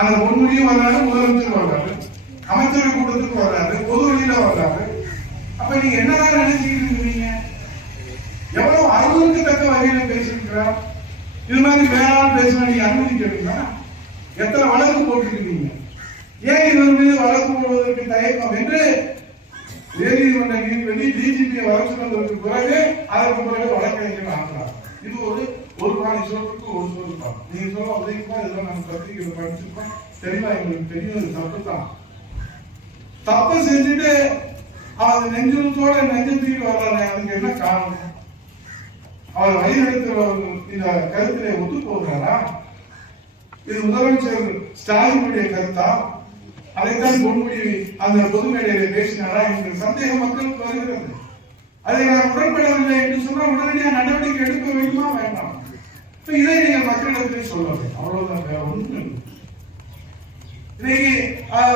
அந்த பொன்முடியும் வர்றாரு, முதலமைச்சர் வர்றாரு, அமைச்சரவை கூட்டத்துக்கு வர்றாரு, பொது வழியில வர்றாரு. அப்ப நீங்க என்னதான் நினைச்சுக்கிட்டு இருக்கீங்க? எவ்வளவு அருளுக்கு தக்க வகையில பேசிருக்கிறார். இது மாதிரி வேற ஆள் பேசினா நீங்க அனுமதிக்கிறீங்களா? எத்தனை வழக்கு போட்டுருக்கீங்க? ஏன் இவர் மீது வழக்கு போடுவதற்கு தயக்கம் என்று உயர்நீதிமன்ற நீதிபதி டிஜிபி வழக்கு சொன்னதற்கு பிறகு அதற்கு பிறகு வழக்கறிஞர் ஆகிறார். இது ஒரு பாணி சொல்றதுக்கு ஒரு சொல்லுதான். நீங்க சொல்ல உதவிப்பா, இதெல்லாம் நம்ம பத்திரிகையில படிச்சிருக்கோம், தெளிவா எங்களுக்கு தெரியும். தப்பு தான். தப்பு செஞ்சுட்டு அவர் நெஞ்சத்தோட நெஞ்சத்துக்கு வர்றாரு. அதுக்கு என்ன காரணம்? அவர் வழிநடத்துறவர்கள் இந்த கருத்திலே ஒத்து போகிறாரா? இது முதலமைச்சர் ஸ்டாலினுடைய கருத்தா? அதைத்தான் பொன்முடி அந்த பொது மேடையில பேசினாரா என்ற சந்தேகம் மக்களுக்கு வருகிறது. அதை நான் உடன்படவில்லை என்று சொன்னால் உடனடியாக நடவடிக்கை எடுக்க வேண்டுமா வேண்டாம்? இதை நீங்க மக்களிடத்திலே சொல்லலை, அவ்வளவுதான், வேற ஒன்றும் இல்லை. இன்னைக்கு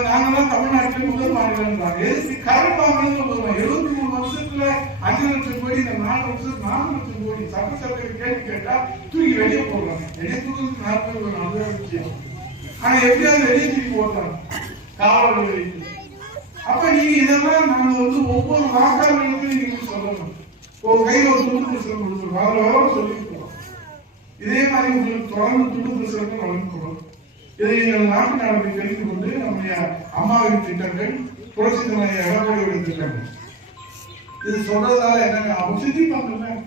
நாங்கெல்லாம் தமிழ்நாட்டில் முதல் மாநிலம் தான். எதுக்கு கரண்ட் வாங்கணும்னு சொல்லுவோம். 73 வருஷத்துல 5 லட்சம் கோடி, இந்த 4 வருஷம் 4 லட்சம் கோடி சட்டசபையை கேள்வி கேட்டா தூக்கி வெளியே போடுறாங்க. வெளியே தூக்குறதுக்கு 40 ஒரு நல்ல விஷயம். ஆனா எப்படியாவது வெளியே தூக்கி போடுறாங்க காவலர்கள் வெளியே. அப்ப நீங்க இதெல்லாம் நாங்க ஒவ்வொரு வாக்காளர்களுக்கும் நீங்க சொல்லணும். ஒரு கையில் ஒரு துண்டு பிரசுரம் கொடுத்துருவோம், அதில் சொல்லிருக்கோம். இதே மாதிரி உங்களுக்கு தொடர்ந்து துண்டு பிரசுரத்தை வழங்கப்படும். இதை எங்கள் நாட்டு நாடுகளை தெரிந்து கொண்டு நம்முடைய அம்மாவின் திட்டங்கள், புரட்சி தலைவர் எடப்பாடியுடைய திட்டங்கள், இது சொல்றதால என்ன அவங்க சிந்திப்பாங்க.